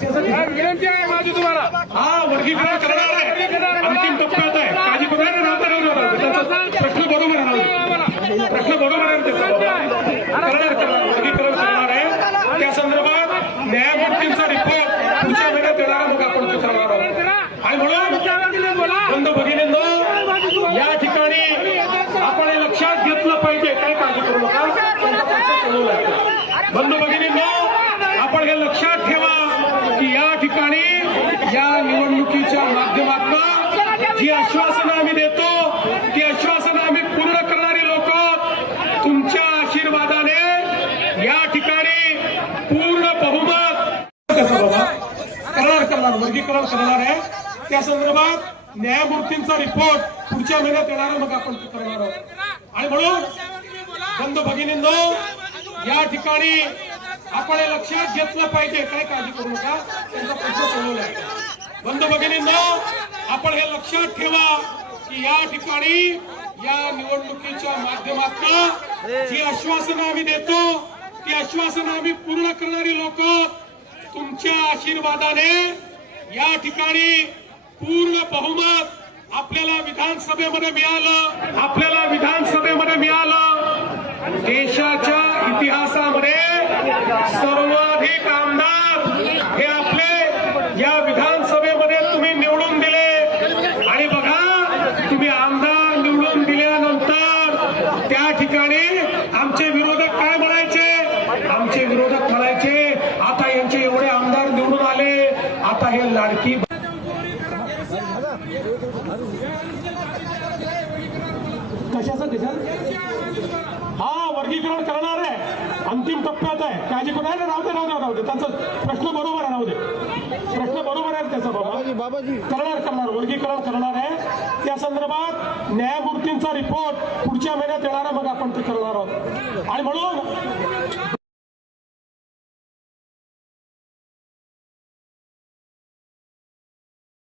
विनंती आहे माझी तुम्हाला. हा वर्गीकरण करणार आहे. अंतिम टप्प्यात आहे. काळजी करू नये प्रश्न बरोबर आहे. प्रश्न बरोबर आहे करणार करणार. वर्गीकरण करणार आहे. त्या संदर्भात न्यायमूर्तींचा रिपोर्ट पुढच्या महिन्यात येणार मग आपण ते करणार आहोत. आणि म्हणून बोला बंद भगिनींनो या ठिकाणी आपण लक्षात घेतलं पाहिजे. काय काळजी करू नका. त्यांचा भगिनी सोडवला आहे. बंद भगिनींनो आपण हे लक्षात ठेवा की या ठिकाणी या निवडणुकीच्या माध्यमातून जी आश्वासनं आम्ही देतो ती आश्वासनं आम्ही पूर्ण करणारी लोक तुमच्या आशीर्वादाने या ठिकाणी पूर्ण बहुमत कसं बाबा करणार करणार वर्गीकरण करणार आहे. त्या संदर्भात न्यायमूर्तींचा रिपोर्ट पुढच्या महिन्यात येणार मग आपण करणार आहोत. आणि म्हणून बंद भगिनींनो या ठिकाणी आपण हे लक्षात घेतलं पाहिजे. काय काळजी करू नका. त्यांचा प्रश्न सोडवला आहे. बंद भगिनींनो आपण हे लक्षात ठेवा की या ठिकाणी या निवडणुकीच्या माध्यमातून जी आश्वासनं आम्ही देतो ती आश्वासनं आम्ही पूर्ण करणारी लोक तुमच्या आशीर्वादाने या ठिकाणी पूर्ण बहुमत आपल्याला विधानसभेमध्ये मिळालं. आपल्याला विधानसभेमध्ये मिळालं. देशाच्या इतिहासामध्ये सर्वाधिक आमदार हे आपले या विधानसभेमध्ये तुम्ही निवडून दिले आणि बघा तुम्ही आमदार निवडून दिल्यानंतर ठिकाणी आमचे विरोधक काय म्हणायचे? आमचे विरोधक म्हणायचे आता यांचे एवढे आमदार निवडून आले आता हे लाडकी कशाचं हा वर्गीकरण करणार आहे. अंतिम टप्प्यात आहे. काळजी करू नाही राहू दे राहू दे राहू दे. त्यांचा प्रश्न बरोबर आहे राहू दे. प्रश्न बरोबर आहे त्याचा बाबा. करणार करणार वर्गीकरण करणार आहे. त्या संदर्भात न्यायमूर्तींचा रिपोर्ट पुढच्या महिन्यात येणार आहे. मग आपण ते करणार आहोत. आणि म्हणून